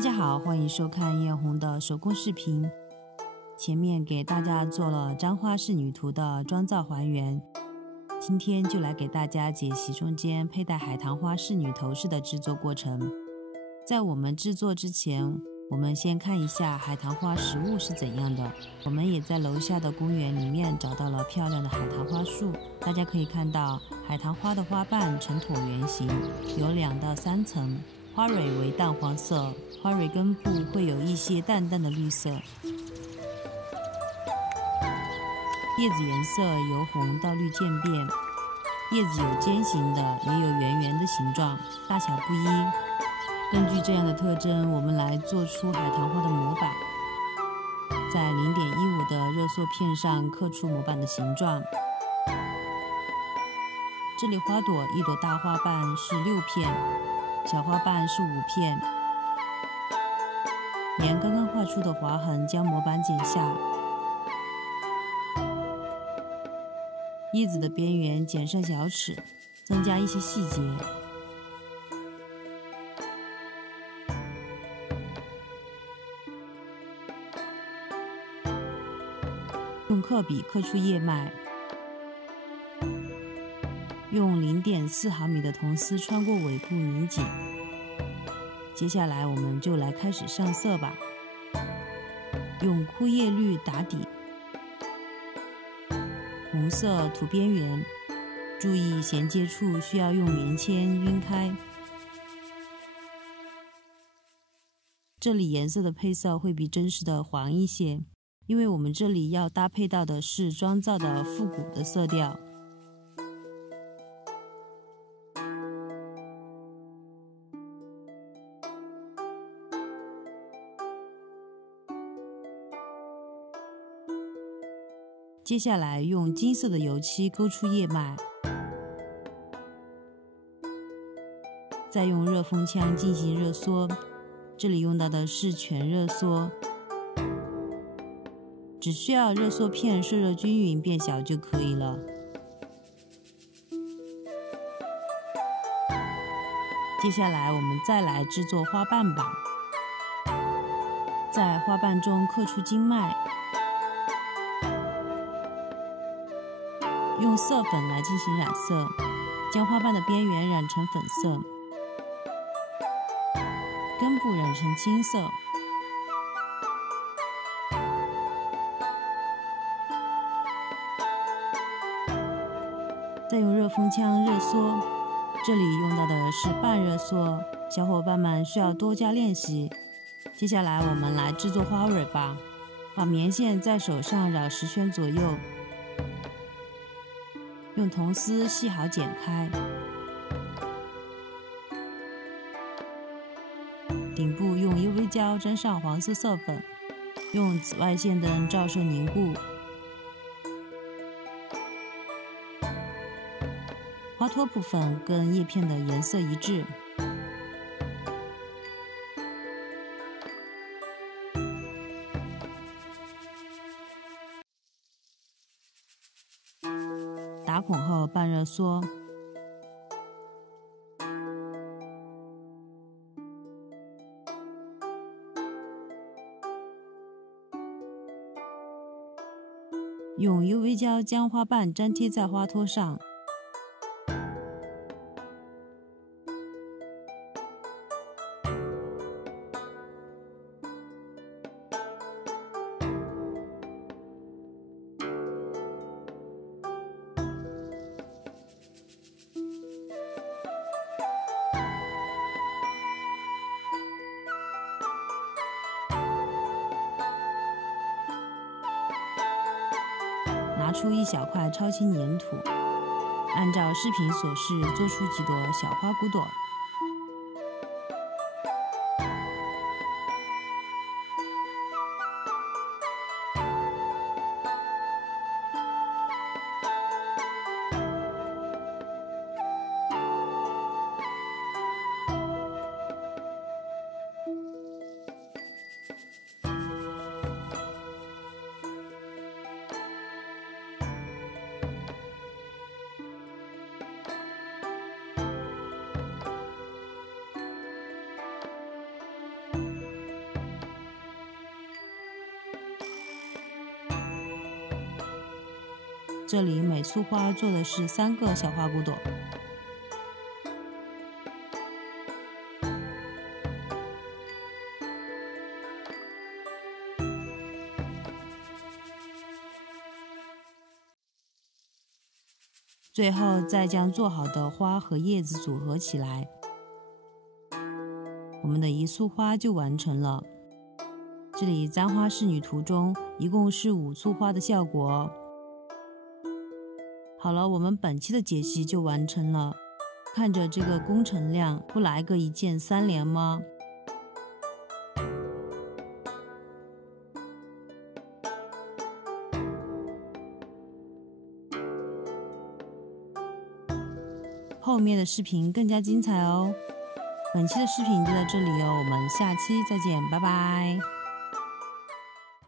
家好，欢迎收看艳红的手工视频。前面给大家做了簪花仕女图的妆造还原，今天就来给大家解析中间佩戴海棠花仕女头饰的制作过程。在我们制作之前，我们先看一下海棠花实物是怎样的。我们也在楼下的公园里面找到了漂亮的海棠花树，大家可以看到海棠花的花瓣呈椭圆形，有2到3层，花蕊为淡黄色，花蕊根部会有一些淡淡的绿色。叶子颜色由红到绿渐变，叶子有尖形的，也有圆圆的形状，大小不一。根据这样的特征，我们来做出海棠花的模板，在0.15的热缩片上刻出模板的形状。这里花朵一朵大花瓣是6片，小花瓣是5片。沿刚刚画出的划痕将模板剪下，叶子的边缘剪上小齿，增加一些细节。用刻笔刻出叶脉，用0.4毫米的铜丝穿过尾部拧紧。接下来我们就来开始上色吧。用枯叶绿打底，红色涂边缘，注意衔接处需要用棉签晕开。这里颜色的配色会比真实的黄一些，因为我们这里要搭配到的是妆造的复古的色调。接下来用金色的油漆勾出叶脉，再用热风枪进行热缩，这里用到的是全热缩，只需要热缩片受热均匀变小就可以了。接下来我们再来制作花瓣吧，在花瓣中刻出经脉，用色粉来进行染色，将花瓣的边缘染成粉色，根部染成青色。再用热风枪热缩，这里用到的是半热缩，小伙伴们需要多加练习。接下来我们来制作花蕊吧，把棉线在手上绕10圈左右，用铜丝系好剪开，顶部用 UV 胶沾上黄色色粉，用紫外线灯照射凝固。花托部分跟叶片的颜色一致。打孔后半热缩，用 UV 胶将花瓣粘贴在花托上。拿出一小块超轻粘土，按照视频所示做出几朵小花骨朵。这里每簇花做的是3个小花骨朵。最后再将做好的花和叶子组合起来，我们的一束花就完成了。这里簪花仕女图中一共是5簇花的效果。好了，我们本期的解析就完成了。看着这个工程量，不来个一键3连吗？后面的视频更加精彩哦。本期的视频就到这里哦，我们下期再见，拜拜。